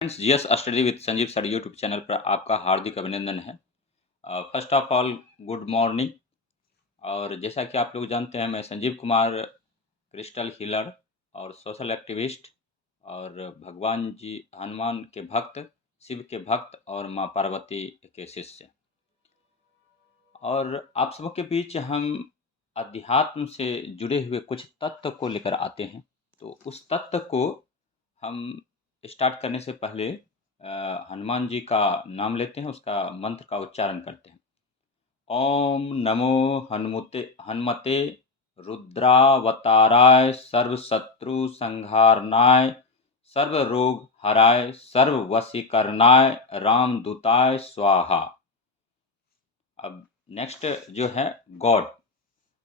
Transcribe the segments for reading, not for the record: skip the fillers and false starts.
Friends, GS study with Sanjeev sir YouTube channel पर आपका हार्दिक अभिनंदन है। First of all good morning. और जैसा कि आप लोग जानते हैं, मैं संजीव कुमार क्रिस्टल हीलर और सोशल एक्टिविस्ट और भगवान जी हनुमान के भक्त, शिव के भक्त और माँ पार्वती के शिष्य। और आप सबों के बीच हम अध्यात्म से जुड़े हुए कुछ तत्व को लेकर आते हैं। तो उस तत्व को हम स्टार्ट करने से पहले हनुमान जी का नाम लेते हैं, उसका मंत्र का उच्चारण करते हैं। ओम नमो हनुमते रुद्रावताराय सर्वशत्रु संहारनाय सर्व रोग हराय सर्व वशीकरणाय रामदूताय स्वाहा। अब नेक्स्ट जो है गॉड।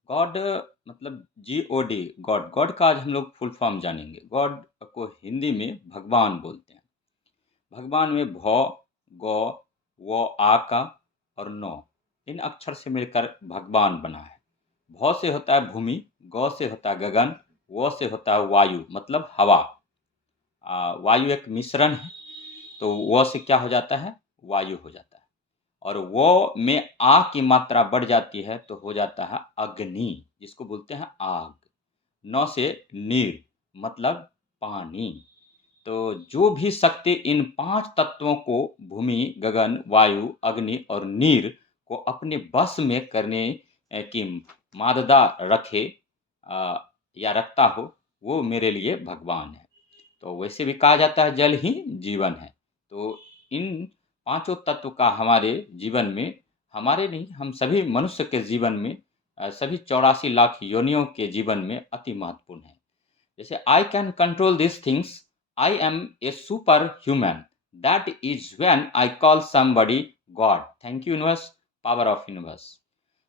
गॉड मतलब GOD, गॉड। गॉड का आज हम लोग फुल फॉर्म जानेंगे। गॉड को हिंदी में भगवान बोलते हैं। भगवान में भौ, गौ, वो, आ का और नौ, इन अक्षर से मिलकर भगवान बना है। भौ से होता है भूमि, गौ से होता है गगन, वो से होता है वायु मतलब हवा। वायु एक मिश्रण है, तो वो से क्या हो जाता है, वायु हो जाता है। और वो में आ की मात्रा बढ़ जाती है तो हो जाता है अग्नि, जिसको बोलते हैं आग। नौ से नीर मतलब पानी। तो जो भी शक्ति इन 5 तत्वों को, भूमि, गगन, वायु, अग्नि और नीर को अपने बस में करने की माददा रखे या रखता हो, वो मेरे लिए भगवान है। तो वैसे भी कहा जाता है जल ही जीवन है। तो इन पांचों तत्व का हमारे जीवन में, हमारे नहीं, हम सभी मनुष्य के जीवन में, सभी 84 लाख योनियों के जीवन में अति महत्वपूर्ण है। जैसे I can control this things, I am a super human, that is when I call somebody god. Thank you universe, power of universe.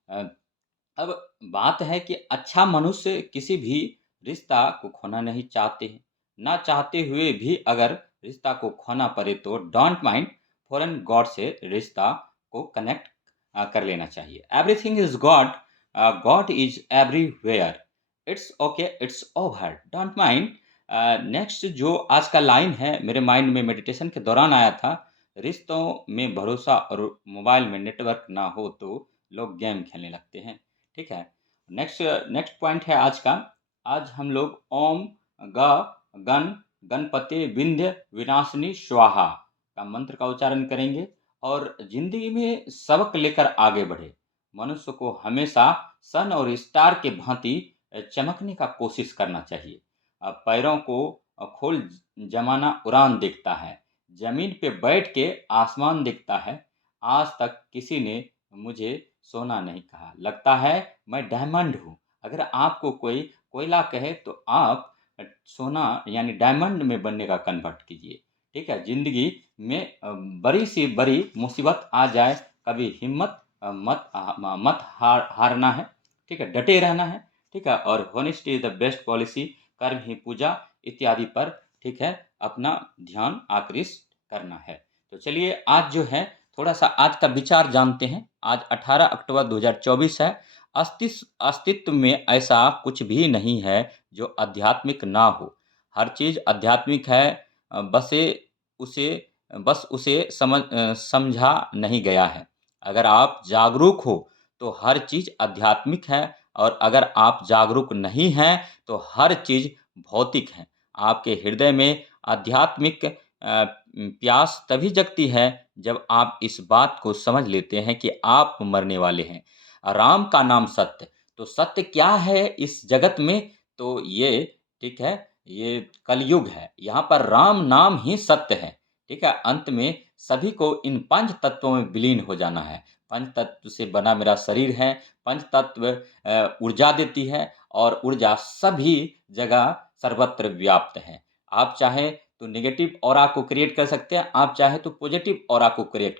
अब बात है कि अच्छा मनुष्य किसी भी रिश्ता को खोना नहीं चाहते हैं। ना चाहते हुए भी अगर रिश्ता को खोना पड़े तो डोंट माइंड, फॉरन गॉड से रिश्ता को कनेक्ट कर लेना चाहिए। Everything is God, God is everywhere, it's okay, it's over, don't mind. Next जो आज का लाइन है, मेरे माइंड में मेडिटेशन के दौरान आया था। रिश्तों में भरोसा और मोबाइल में नेटवर्क ना हो तो लोग गेम खेलने लगते हैं। ठीक है। नेक्स्ट नेक्स्ट पॉइंट है आज का। आज हम लोग ओम ग गण गणपति विंध्य विनाशिनी स्वाहा का मंत्र का उच्चारण करेंगे और जिंदगी में सबक लेकर आगे बढ़े। मनुष्य को हमेशा सन और स्टार के भांति चमकने का कोशिश करना चाहिए। पैरों को खोल जमाना उड़ान देखता है, जमीन पे बैठ के आसमान दिखता है। आज तक किसी ने मुझे सोना नहीं कहा, लगता है मैं डायमंड हूँ। अगर आपको कोई कोयला कहे तो आप सोना यानी डायमंड में बनने का कन्वर्ट कीजिए। ठीक है। ज़िंदगी में बड़ी सी बड़ी मुसीबत आ जाए, कभी हिम्मत मत हारना है। ठीक है, डटे रहना है। ठीक है। और honesty is the best policy, कर्म ही पूजा इत्यादि पर, ठीक है, अपना ध्यान आकृष्ट करना है। तो चलिए आज जो है थोड़ा सा आज का विचार जानते हैं। आज 18 अक्टूबर 2024 है। अस्तित्व में ऐसा कुछ भी नहीं है जो आध्यात्मिक ना हो। हर चीज़ आध्यात्मिक है। अ, बसे उसे बस उसे समझा नहीं गया है। अगर आप जागरूक हो तो हर चीज़ आध्यात्मिक है, और अगर आप जागरूक नहीं हैं तो हर चीज़ भौतिक है। आपके हृदय में आध्यात्मिक प्यास तभी जगती है जब आप इस बात को समझ लेते हैं कि आप मरने वाले हैं। राम का नाम सत्य। तो सत्य क्या है इस जगत में? तो ये, ठीक है, ये कलयुग है। यहाँ पर राम नाम ही सत्य है। ठीक है। अंत में सभी को इन पंच तत्वों में विलीन हो जाना है। पंच तत्व से बना मेरा शरीर है। पंच तत्व ऊर्जा देती है और ऊर्जा सभी जगह सर्वत्र व्याप्त है। आप चाहें तो नेगेटिव ऑरा को क्रिएट कर सकते हैं, आप चाहे तो पॉजिटिव ऑरा को क्रिएट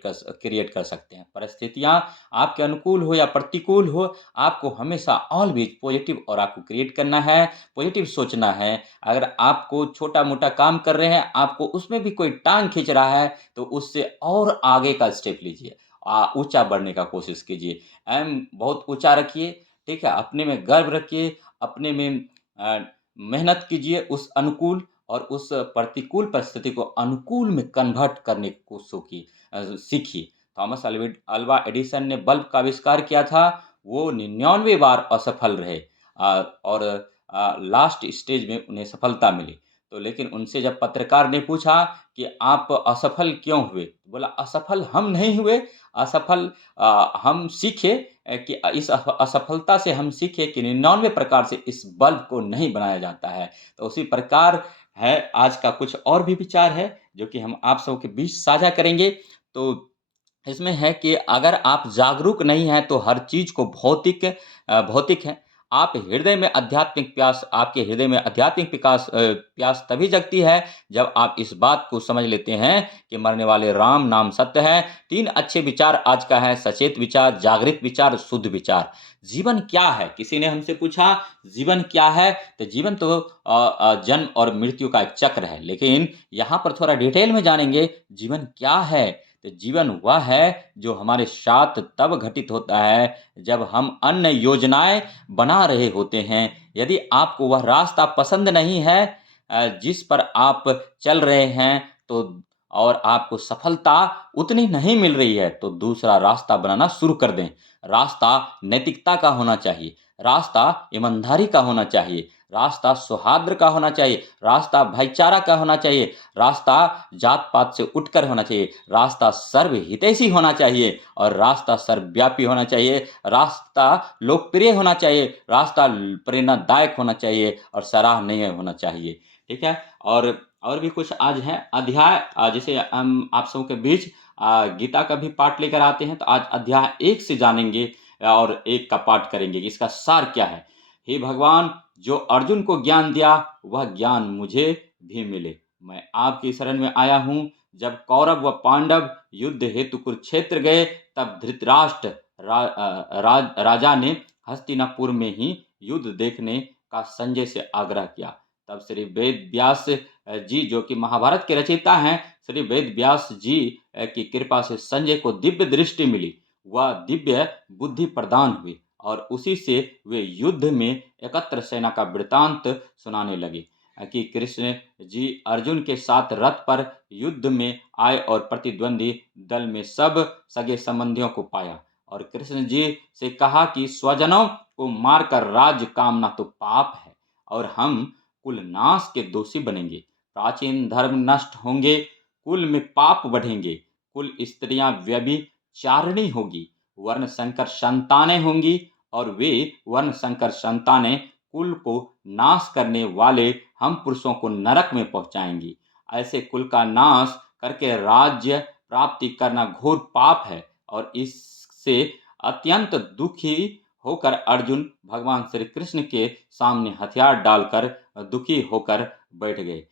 कर सकते हैं। परिस्थितियां आपके अनुकूल हो या प्रतिकूल हो, आपको हमेशा ऑलवेज पॉजिटिव ऑरा को क्रिएट करना है, पॉजिटिव सोचना है। अगर आपको छोटा मोटा काम कर रहे हैं, आपको उसमें भी कोई टांग खींच रहा है, तो उससे और आगे का स्टेप लीजिए, ऊंचा बढ़ने का कोशिश कीजिए। एम बहुत ऊंचा रखिए। ठीक है। अपने में गर्व रखिए, अपने में मेहनत कीजिए उस अनुकूल, और उस प्रतिकूल परिस्थिति को अनुकूल में कन्वर्ट करने को सीखी। थॉमस अल्वा एडिसन ने बल्ब का आविष्कार किया था, वो 99 बार असफल रहे और लास्ट स्टेज में उन्हें सफलता मिली। तो लेकिन उनसे जब पत्रकार ने पूछा कि आप असफल क्यों हुए? बोला, असफल हम नहीं हुए, असफल हम सीखे कि इस असफलता से हम सीखे कि 99 प्रकार से इस बल्ब को नहीं बनाया जाता है। तो उसी प्रकार है आज का कुछ और भी विचार है जो कि हम आप सबके बीच साझा करेंगे। तो इसमें है कि अगर आप जागरूक नहीं हैं तो हर चीज़ को भौतिक है। आप हृदय में आध्यात्मिक प्यास आपके हृदय में आध्यात्मिक प्यास तभी जगती है जब आप इस बात को समझ लेते हैं कि मरने वाले राम नाम सत्य है। 3 अच्छे विचार आज का है: सचेत विचार, जागृत विचार, शुद्ध विचार। जीवन क्या है? किसी ने हमसे पूछा जीवन क्या है? तो जीवन तो जन्म और मृत्यु का एक चक्र है। लेकिन यहाँ पर थोड़ा डिटेल में जानेंगे जीवन क्या है। तो जीवन वह है जो हमारे साथ तब घटित होता है जब हम अन्य योजनाएं बना रहे होते हैं। यदि आपको वह रास्ता पसंद नहीं है जिस पर आप चल रहे हैं, तो और आपको सफलता उतनी नहीं मिल रही है, तो दूसरा रास्ता बनाना शुरू कर दें। रास्ता नैतिकता का होना चाहिए, रास्ता ईमानदारी का होना चाहिए, रास्ता सौहार्द का होना चाहिए, रास्ता भाईचारा का होना चाहिए, रास्ता जात पात से उठकर होना चाहिए, रास्ता सर्वहितैषी होना चाहिए और रास्ता सर्वव्यापी होना चाहिए, रास्ता लोकप्रिय होना चाहिए, रास्ता प्रेरणादायक होना चाहिए और सराहनीय होना चाहिए। ठीक है। और भी कुछ आज है अध्याय जैसे हम आप सबों के बीच गीता का भी पाठ लेकर आते हैं। तो आज अध्याय 1 से जानेंगे और 1 का पाठ करेंगे कि इसका सार क्या है। हे भगवान, जो अर्जुन को ज्ञान दिया वह ज्ञान मुझे भी मिले। मैं आपकी शरण में आया हूँ। जब कौरव व पांडव युद्ध हेतु कुरुक्षेत्र गए, तब धृतराष्ट्र राजा ने हस्तिनापुर में ही युद्ध देखने का संजय से आग्रह किया। तब श्री वेद व्यास जी, जो कि महाभारत के रचयिता हैं, श्री वेद व्यास जी की कृपा से संजय को दिव्य दृष्टि मिली, वह दिव्य बुद्धि प्रदान हुई और उसी से वे युद्ध में एकत्र सेना का वृतांत सुनाने लगे कि कृष्ण जी अर्जुन के साथ रथ पर युद्ध में आए और प्रतिद्वंदी दल में सब सगे संबंधियों को पाया और कृष्ण जी से कहा कि स्वजनों को मारकर राज्य कामना तो पाप है और हम कुल नाश के दोषी बनेंगे। प्राचीन धर्म नष्ट होंगे, कुल में पाप बढ़ेंगे, कुल स्त्रियां व्यभिचारिणी होगी, वर्ण संकर संतानें होंगी और वे वर्ण संकर संतानें कुल को नाश करने वाले हम पुरुषों को नरक में पहुंचाएंगी। ऐसे कुल का नाश करके राज्य प्राप्ति करना घोर पाप है और इससे अत्यंत दुखी होकर अर्जुन भगवान श्री कृष्ण के सामने हथियार डालकर दुखी होकर बैठ गए।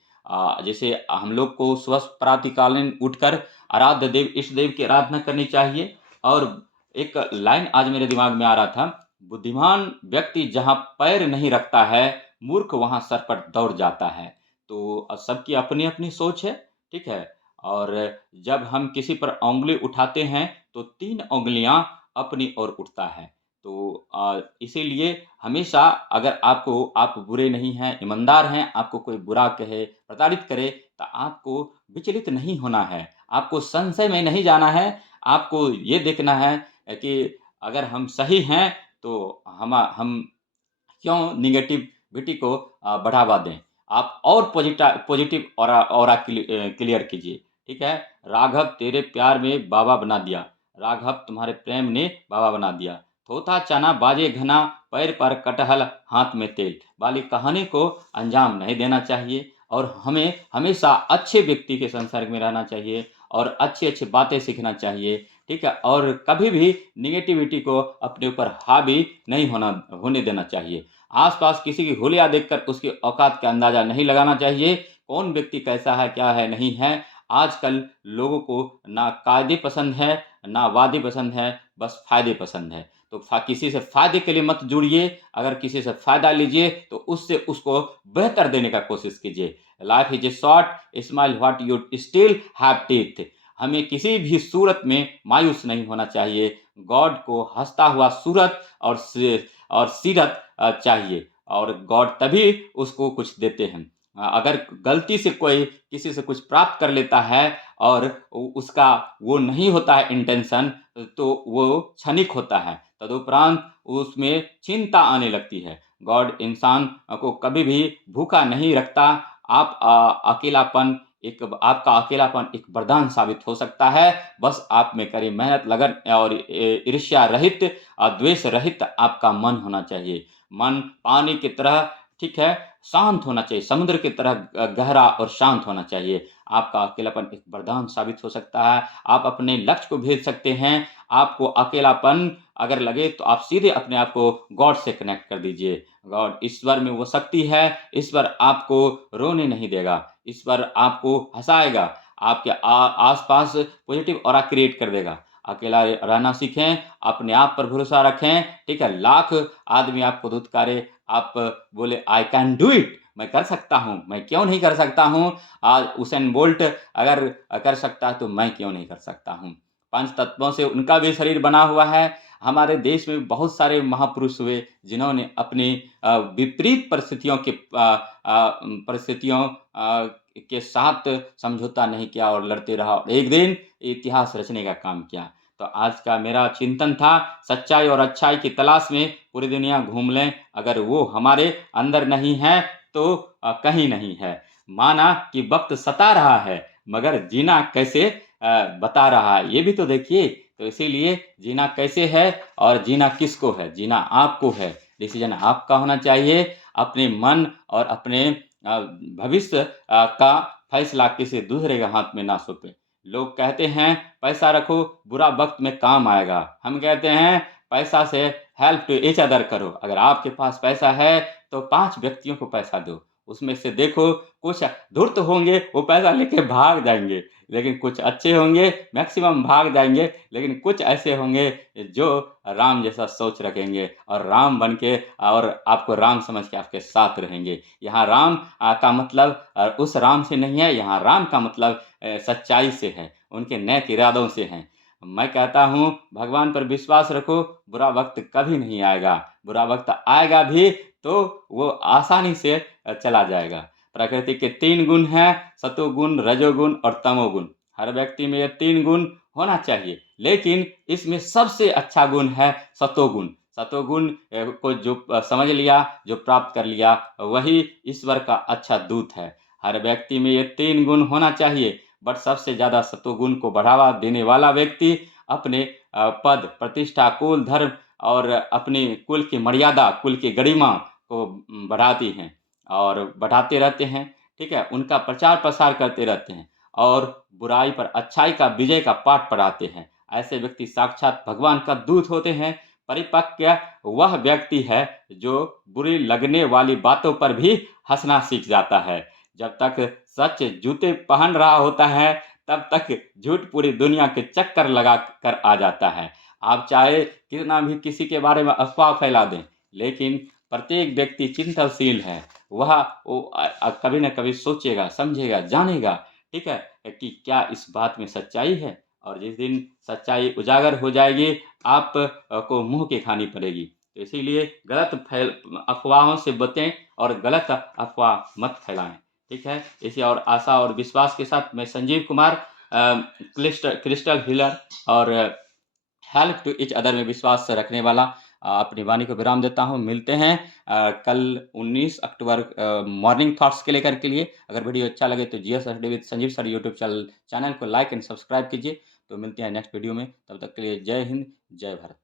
जैसे हम लोग को सुबह प्रातःकालीन उठकर आराध्य देव इष्ट देव की आराधना करनी चाहिए। और एक लाइन आज मेरे दिमाग में आ रहा था, बुद्धिमान व्यक्ति जहाँ पैर नहीं रखता है, मूर्ख वहाँ सर पर दौड़ जाता है। तो सबकी अपनी अपनी सोच है। ठीक है। और जब हम किसी पर उंगली उठाते हैं तो 3 उंगलियां अपनी ओर उठता है। तो इसीलिए हमेशा अगर आप बुरे नहीं हैं, ईमानदार हैं, आपको कोई बुरा कहे, प्रताड़ित करे, तो आपको विचलित नहीं होना है, आपको संशय में नहीं जाना है। आपको ये देखना है कि अगर हम सही हैं तो हम क्यों निगेटिविटी को बढ़ावा दें। आप और पॉजिटिव ऑरा क्लियर कीजिए। ठीक है। राघव तेरे प्यार में बाबा बना दिया, राघव तुम्हारे प्रेम ने बाबा बना दिया। थोथा चना बाजे घना, पैर पर कटहल हाथ में तेल वाली कहानी को अंजाम नहीं देना चाहिए और हमें हमेशा अच्छे व्यक्ति के संसर्ग में रहना चाहिए और अच्छी अच्छी बातें सीखना चाहिए। ठीक है। और कभी भी निगेटिविटी को अपने ऊपर हावी नहीं होने देना चाहिए। आसपास किसी की हुलिया देखकर उसकी औकात का अंदाजा नहीं लगाना चाहिए। कौन व्यक्ति कैसा है, क्या है, नहीं है। आजकल लोगों को ना कायदे पसंद है, ना वादे पसंद है, बस फायदे पसंद है। तो किसी से फायदे के लिए मत जुड़िए। अगर किसी से फायदा लीजिए तो उससे उसको बेहतर देने का कोशिश कीजिए। Life is a short, smile what you still have teeth. हमें किसी भी सूरत में मायूस नहीं होना चाहिए। गॉड को हंसता हुआ सूरत और सीरत चाहिए और गॉड तभी उसको कुछ देते हैं। अगर गलती से कोई किसी से कुछ प्राप्त कर लेता है और उसका वो नहीं होता है इंटेंशन, तो वो क्षणिक होता है। तदुपरांत उसमें चिंता आने लगती है। गॉड इंसान को कभी भी भूखा नहीं रखता। आप अकेलापन आपका अकेलापन एक वरदान साबित हो सकता है। बस आप में कड़ी मेहनत, लगन और ईर्ष्या रहित, द्वेष रहित आपका मन होना चाहिए। मन पानी की तरह, ठीक है, शांत होना चाहिए, समुद्र की तरह गहरा और शांत होना चाहिए। आपका अकेलापन एक वरदान साबित हो सकता है। आप अपने लक्ष्य को भेज सकते हैं। आपको अकेलापन अगर लगे तो आप सीधे अपने आप को गॉड से कनेक्ट कर दीजिए। गॉड, ईश्वर में वो शक्ति है। ईश्वर आपको रोने नहीं देगा, ईश्वर आपको हँसाएगा, आपके आस-पास पॉजिटिव ऑरा क्रिएट कर देगा। अकेला रहना सीखें, अपने आप पर भरोसा रखें, ठीक है? लाख आदमी आपको धुतकारे, आप बोले आई कैन डू इट, मैं कर सकता हूँ, मैं क्यों नहीं कर सकता हूँ? आज उसेन बोल्ट अगर कर सकता है तो मैं क्यों नहीं कर सकता हूँ? पंच तत्वों से उनका भी शरीर बना हुआ है। हमारे देश में बहुत सारे महापुरुष हुए जिन्होंने अपनी विपरीत परिस्थितियों के साथ समझौता नहीं किया और लड़ते रहा और एक दिन इतिहास रचने का काम किया। तो आज का मेरा चिंतन था, सच्चाई और अच्छाई की तलाश में पूरी दुनिया घूम लें, अगर वो हमारे अंदर नहीं है तो कहीं नहीं है। माना कि वक्त सता रहा है, मगर जीना कैसे बता रहा है, ये भी तो देखिए। तो इसीलिए जीना कैसे है और जीना किसको है? जीना आपको है। डिसीजन आपका होना चाहिए। अपने मन और अपने भविष्य का फैसला किसी दूसरे के हाथ में ना सौंपें। लोग कहते हैं पैसा रखो, बुरा वक्त में काम आएगा। हम कहते हैं पैसा से हेल्प टू ईच अदर करो। अगर आपके पास पैसा है तो 5 व्यक्तियों को पैसा दो। उसमें से देखो, कुछ धूर्त होंगे, वो पैसा लेके भाग जाएँगे, लेकिन कुछ अच्छे होंगे, मैक्सिमम भाग जाएँगे, लेकिन कुछ ऐसे होंगे जो राम जैसा सोच रखेंगे और राम बन के और आपको राम समझ के आपके साथ रहेंगे। यहाँ राम का मतलब उस राम से नहीं है, यहाँ राम का मतलब सच्चाई से है, उनके नेक इरादों से है। मैं कहता हूँ भगवान पर विश्वास रखो, बुरा वक़्त कभी नहीं आएगा। बुरा वक़्त आएगा भी तो वो आसानी से चला जाएगा। प्रकृति के 3 गुण हैं, सतोगुण, रजोगुण और तमोगुण। हर व्यक्ति में ये 3 गुण होना चाहिए, लेकिन इसमें सबसे अच्छा गुण है सतोगुण। सतोगुण को जो समझ लिया, जो प्राप्त कर लिया, वही ईश्वर का अच्छा दूत है। हर व्यक्ति में ये 3 गुण होना चाहिए, बट सबसे ज़्यादा सतोगुण को बढ़ावा देने वाला व्यक्ति अपने पद, प्रतिष्ठा, कुल, धर्म और अपने कुल की मर्यादा, कुल की गरिमा को बढ़ाती हैं और बढ़ाते रहते हैं, ठीक है? उनका प्रचार-प्रसार करते रहते हैं और बुराई पर अच्छाई का विजय का पाठ पढ़ाते हैं। ऐसे व्यक्ति साक्षात भगवान का दूत होते हैं। परिपक्व वह व्यक्ति है जो बुरी लगने वाली बातों पर भी हँसना सीख जाता है। जब तक सच जूते पहन रहा होता है, तब तक झूठ पूरी दुनिया के चक्कर लगा कर आ जाता है। आप चाहे कितना भी किसी के बारे में अफ़वाह फैला दें, लेकिन प्रत्येक व्यक्ति चिंतनशील है। वह कभी न कभी सोचेगा, समझेगा, जानेगा, ठीक है? कि क्या इस बात में सच्चाई है? और जिस दिन सच्चाई उजागर हो जाएगी, आप को मुँह की खानी पड़ेगी। तो इसीलिए अफ़वाहों से बचें और गलत अफ़वाह मत फैलाएँ, ठीक है? इसी और आशा और विश्वास के साथ मैं संजीव कुमार, क्रिस्टल हीलर और हेल्प टू ईच अदर में विश्वास रखने वाला, अपनी वाणी को विराम देता हूँ। मिलते हैं कल 19 अक्टूबर मॉर्निंग थॉट्स के लेकर के लिए। अगर वीडियो अच्छा लगे तो GS study with Sanjeev sir YouTube channel को लाइक एंड सब्सक्राइब कीजिए। तो मिलते हैं नेक्स्ट वीडियो में, तब तक के लिए जय हिंद, जय भारत।